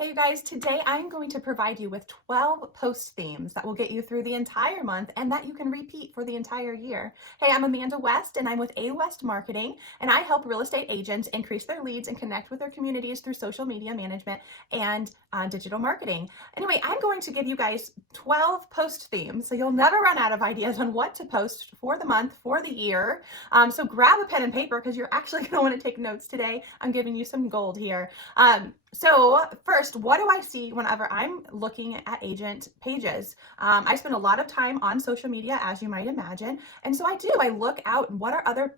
Hey you guys, today I'm going to provide you with 12 post themes that will get you through the entire month and that you can repeat for the entire year. Hey, I'm Amanda West and I'm with A West Marketing, and I help real estate agents increase their leads and connect with their communities through social media management and digital marketing. Anyway, I'm going to give you guys 12 post themes so you'll never run out of ideas on what to post for the month, for the year. So grab a pen and paper because you're actually going to want to take notes today. I'm giving you some gold here. So first, what do I see whenever I'm looking at agent pages? I spend a lot of time on social media, as you might imagine. And so I look out what are other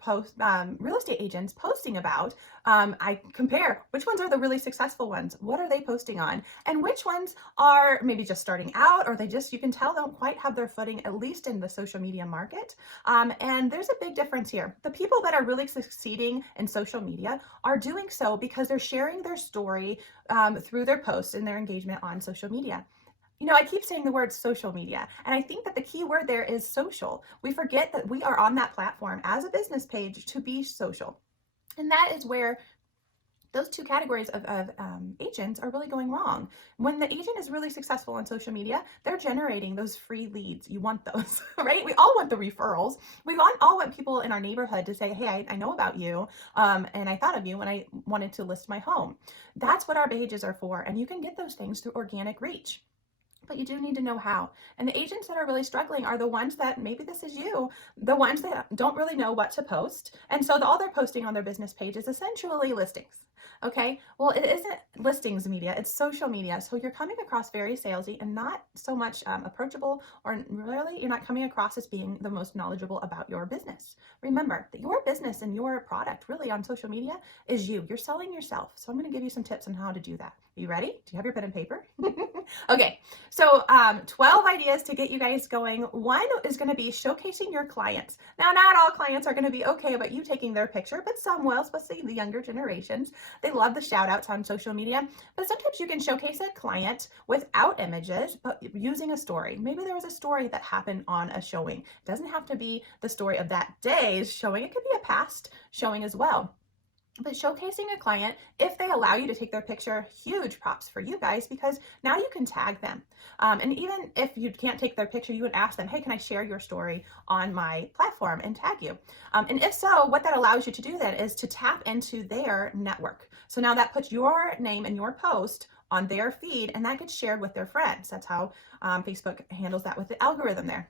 real estate agents posting about. I compare which ones are the really successful ones. What are they posting on? And which ones are maybe just starting out, or you can tell don't quite have their footing, at least in the social media market. And there's a big difference here. The people that are really succeeding in social media are doing so because they're sharing their story through their posts and their engagement on social media. You know, I keep saying the word social media, and I think that the key word there is social. We forget that we are on that platform as a business page to be social. And that is where those two categories of agents are really going wrong. When the agent is really successful on social media, they're generating those free leads. You want those, right? We all want the referrals. We all want people in our neighborhood to say, hey, I know about you, and I thought of you when I wanted to list my home. That's what our pages are for, and you can get those things through organic reach. But you do need to know how. And the agents that are really struggling are the ones that, maybe this is you, the ones that don't really know what to post. And so all they're posting on their business page is essentially listings. Okay, well, it isn't listings media, it's social media. So you're coming across very salesy and not so much approachable, or really you're not coming across as being the most knowledgeable about your business. Remember that your business and your product really on social media is you. You're selling yourself. So I'm going to give you some tips on how to do that. Are you ready? Do you have your pen and paper? Okay, so 12 ideas to get you guys going. One is going to be showcasing your clients. Now, not all clients are going to be okay about you taking their picture, but some will, especially the younger generations. They love the shout outs on social media, but sometimes you can showcase a client without images, but using a story. Maybe there was a story that happened on a showing. It doesn't have to be the story of that day's showing. It could be a past showing as well. But showcasing a client, if they allow you to take their picture, huge props for you guys, because now you can tag them. And even if you can't take their picture, you would ask them, hey, can I share your story on my platform and tag you? And if so, what that allows you to do then is to tap into their network. So now that puts your name and your post on their feed, and that gets shared with their friends. That's how Facebook handles that with the algorithm there.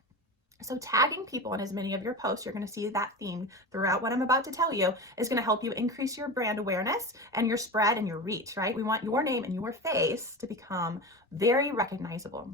So tagging people in as many of your posts, you're going to see that theme throughout what I'm about to tell you, is going to help you increase your brand awareness and your spread and your reach, right? We want your name and your face to become very recognizable.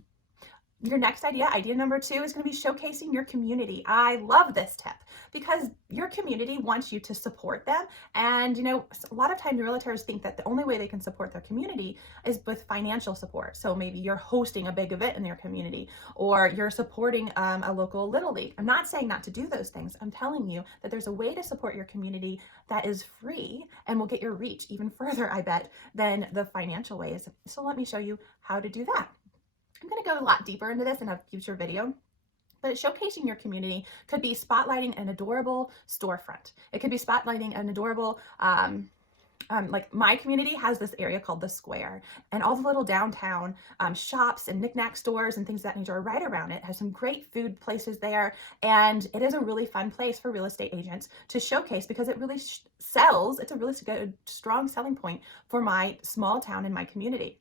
Your next idea number 2, is going to be showcasing your community. I love this tip because your community wants you to support them. And, you know, a lot of times realtors think that the only way they can support their community is with financial support. So maybe you're hosting a big event in your community, or you're supporting a local Little League. I'm not saying not to do those things. I'm telling you that there's a way to support your community that is free and will get your reach even further, I bet, than the financial ways. So let me show you how to do that. I'm going to go a lot deeper into this in a future video, but showcasing your community could be spotlighting an adorable storefront. It could be spotlighting an adorable, like my community has this area called the Square, and all the little downtown shops and knickknack stores and things of that nature are right around it. It has some great food places there, and it is a really fun place for real estate agents to showcase because it really sells. It's a really good, strong selling point for my small town and my community.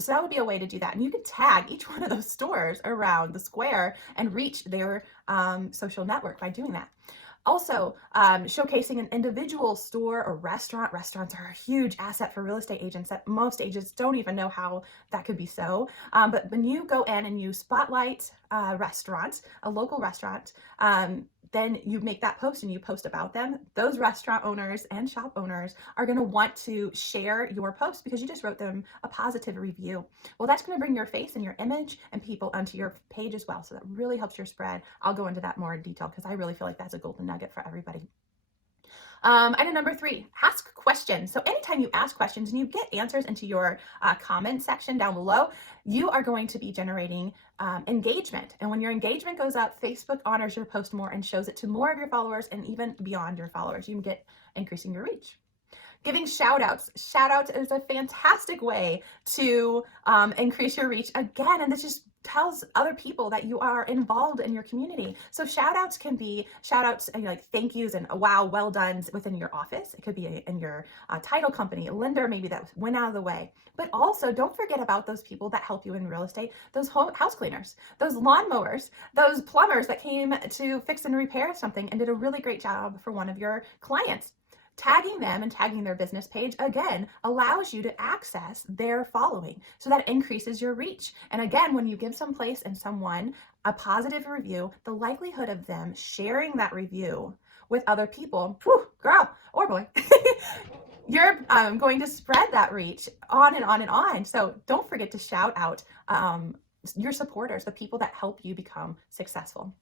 So that would be a way to do that. And you could tag each one of those stores around the Square and reach their social network by doing that. Also, showcasing an individual store or restaurant. Restaurants are a huge asset for real estate agents that most agents don't even know how that could be so. But when you go in and you spotlight a restaurant, a local restaurant, then you make that post and you post about them. Those restaurant owners and shop owners are going to want to share your post because you just wrote them a positive review. Well, that's going to bring your face and your image and people onto your page as well. So that really helps your spread. I'll go into that more in detail because I really feel like that's a golden nugget for everybody. Item number 3, ask questions. So anytime you ask questions and you get answers into your comment section down below, you are going to be generating engagement. And when your engagement goes up, Facebook honors your post more and shows it to more of your followers and even beyond your followers. You can get increasing your reach. Giving shout outs. Shout outs is a fantastic way to increase your reach again. And this just tells other people that you are involved in your community. So shout outs can be shout outs like thank yous and wow, well done within your office. It could be in your title company, lender maybe that went out of the way. But also don't forget about those people that help you in real estate, those house cleaners, those lawnmowers, those plumbers that came to fix and repair something and did a really great job for one of your clients. Tagging them and tagging their business page, again, allows you to access their following. So that increases your reach. And again, when you give someplace and someone a positive review, the likelihood of them sharing that review with other people, whew, girl or boy, you're going to spread that reach on and on and on. So don't forget to shout out your supporters, the people that help you become successful.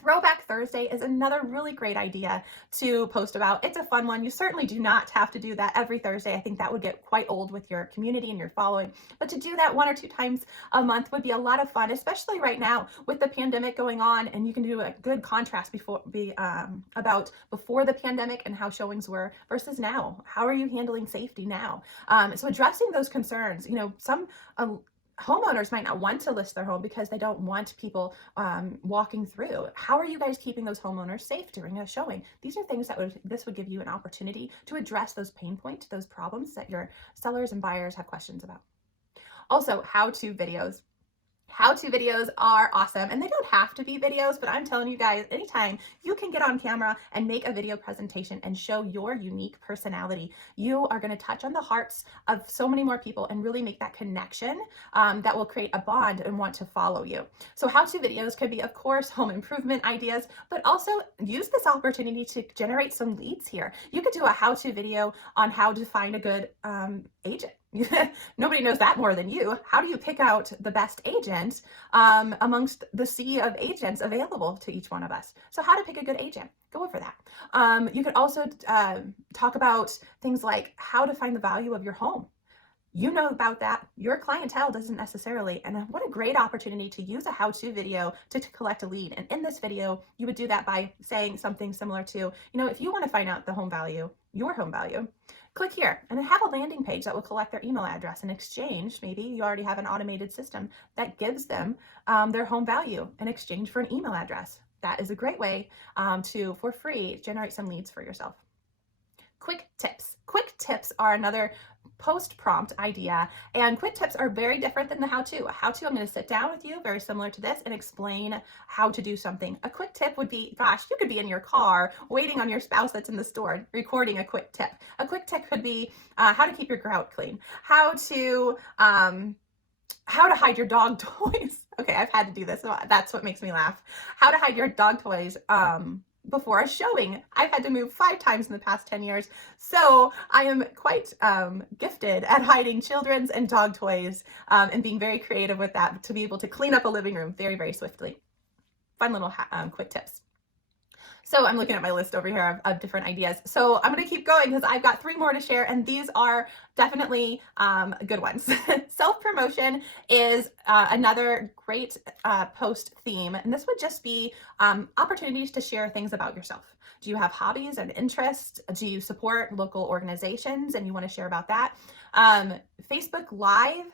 Throwback Thursday is another really great idea to post about. It's a fun one. You certainly do not have to do that every Thursday. I think that would get quite old with your community and your following. But to do that 1 or 2 times a month would be a lot of fun, especially right now with the pandemic going on. And you can do a good contrast about before the pandemic and how showings were versus now. How are you handling safety now? So addressing those concerns, some homeowners might not want to list their home because they don't want people walking through. How are you guys keeping those homeowners safe during a showing? These are things that this would give you an opportunity to address those pain points, those problems that your sellers and buyers have questions about. Also, how-to videos. How-to videos are awesome, and they don't have to be videos, but I'm telling you guys, anytime you can get on camera and make a video presentation and show your unique personality, you are going to touch on the hearts of so many more people and really make that connection that will create a bond and want to follow you. So how-to videos could be, of course, home improvement ideas, but also use this opportunity to generate some leads here. You could do a how-to video on how to find a good agent. Nobody knows that more than you. How do you pick out the best agent amongst the sea of agents available to each one of us? So how to pick a good agent, go over that. You could also talk about things like how to find the value of your home. You know about that. Your clientele doesn't necessarily. And what a great opportunity to use a how-to video to collect a lead. And in this video, you would do that by saying something similar to, if you want to find out the home value, your home value, click here and have a landing page that will collect their email address. In exchange, maybe you already have an automated system that gives them their home value in exchange for an email address. That is a great way to, for free, generate some leads for yourself. Quick tips. Quick tips are another post prompt idea, and quick tips are very different than the how-to. A how-to, I'm going to sit down with you, very similar to this, and explain how to do something. A quick tip would be, gosh, you could be in your car waiting on your spouse that's in the store, recording a quick tip. A quick tip could be how to keep your grout clean, how to hide your dog toys. Okay, I've had to do this, so that's what makes me laugh. How to hide your dog toys before a showing. I've had to move 5 times in the past 10 years, so I am quite gifted at hiding children's and dog toys and being very creative with that to be able to clean up a living room very, very swiftly. Fun little quick tips. So I'm looking at my list over here of different ideas. So I'm going to keep going because I've got 3 more to share, and these are definitely good ones. Self-promotion is another great post theme, and this would just be opportunities to share things about yourself. Do you have hobbies and interests? Do you support local organizations and you want to share about that? Facebook Live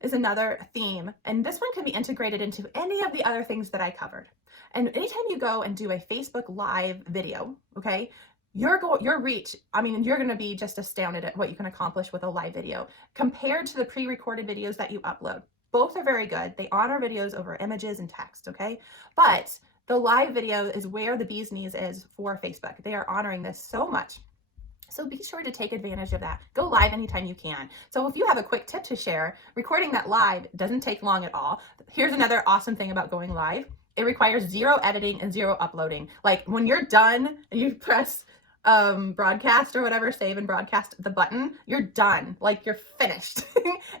is another theme, and this one can be integrated into any of the other things that I covered. And anytime you go and do a Facebook Live video, okay, your reach, you're going to be just astounded at what you can accomplish with a live video compared to the pre-recorded videos that you upload. Both are very good. They honor videos over images and text, okay? But the live video is where the bee's knees is for Facebook. They are honoring this so much. So be sure to take advantage of that. Go live anytime you can. So if you have a quick tip to share, recording that live doesn't take long at all. Here's another awesome thing about going live. It requires 0 editing and 0 uploading. Like when you're done and you press broadcast or whatever, save and broadcast the button, you're done. Like you're finished.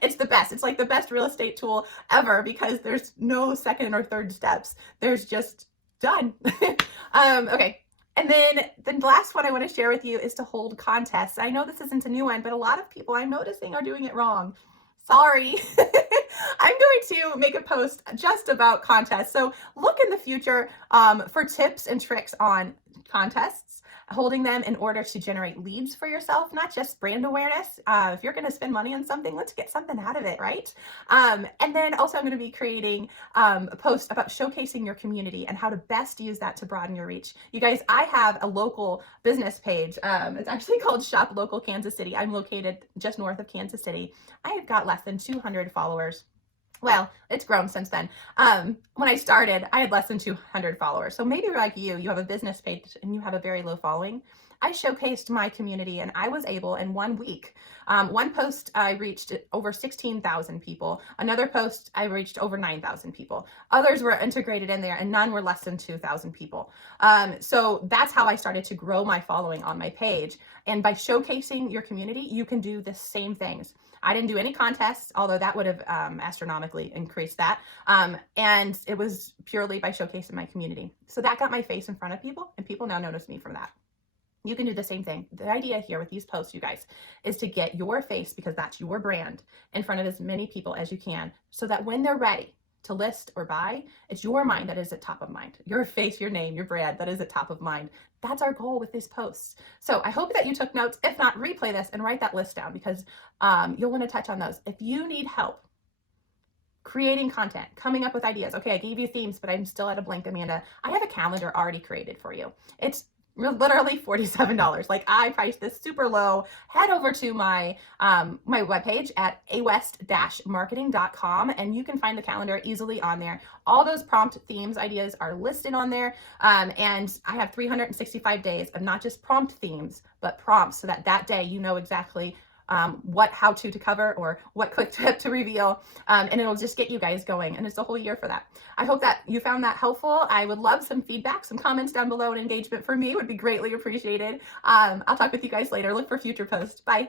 It's the best. It's like the best real estate tool ever because there's no second or third steps. There's just done. Okay. And then the last one I want to share with you is to hold contests. I know this isn't a new one, but a lot of people I'm noticing are doing it wrong. Sorry. I'm going to make a post just about contests. So look in the future for tips and tricks on contests, holding them in order to generate leads for yourself, not just brand awareness. If you're going to spend money on something, let's get something out of it, right? And then also I'm going to be creating a post about showcasing your community and how to best use that to broaden your reach. You guys, I have a local business page. It's actually called Shop Local Kansas City. I'm located just north of Kansas City. I have got less than 200 followers. Well, it's grown since then. When I started, I had less than 200 followers. So maybe like you have a business page and you have a very low following. I showcased my community and I was able in 1 week. One post I reached over 16,000 people. Another post I reached over 9,000 people. Others were integrated in there and none were less than 2,000 people. So that's how I started to grow my following on my page. And by showcasing your community, you can do the same things. I didn't do any contests, although that would have astronomically increased that. And it was purely by showcasing my community. So that got my face in front of people, and people now notice me from that. You can do the same thing. The idea here with these posts, you guys, is to get your face, because that's your brand, in front of as many people as you can, so that when they're ready to list or buy, it's your mind that is at top of mind. Your face, your name, your brand, that is at top of mind. That's our goal with these posts. So I hope that you took notes. If not, replay this and write that list down, because you'll want to touch on those. If you need help creating content, coming up with ideas, okay, I gave you themes, but I'm still at a blank, Amanda. I have a calendar already created for you. It's literally $47. Like, I priced this super low. Head over to my my webpage at awest-marketing.com and you can find the calendar easily on there. All those prompt themes ideas are listed on there. And I have 365 days of not just prompt themes, but prompts, so that that day you know exactly what how to cover or what quick tip to reveal, and it'll just get you guys going, and it's a whole year for that. I hope that you found that helpful. I would love some feedback, some comments down below, and engagement for me would be greatly appreciated. I'll talk with you guys later. Look for future posts. Bye.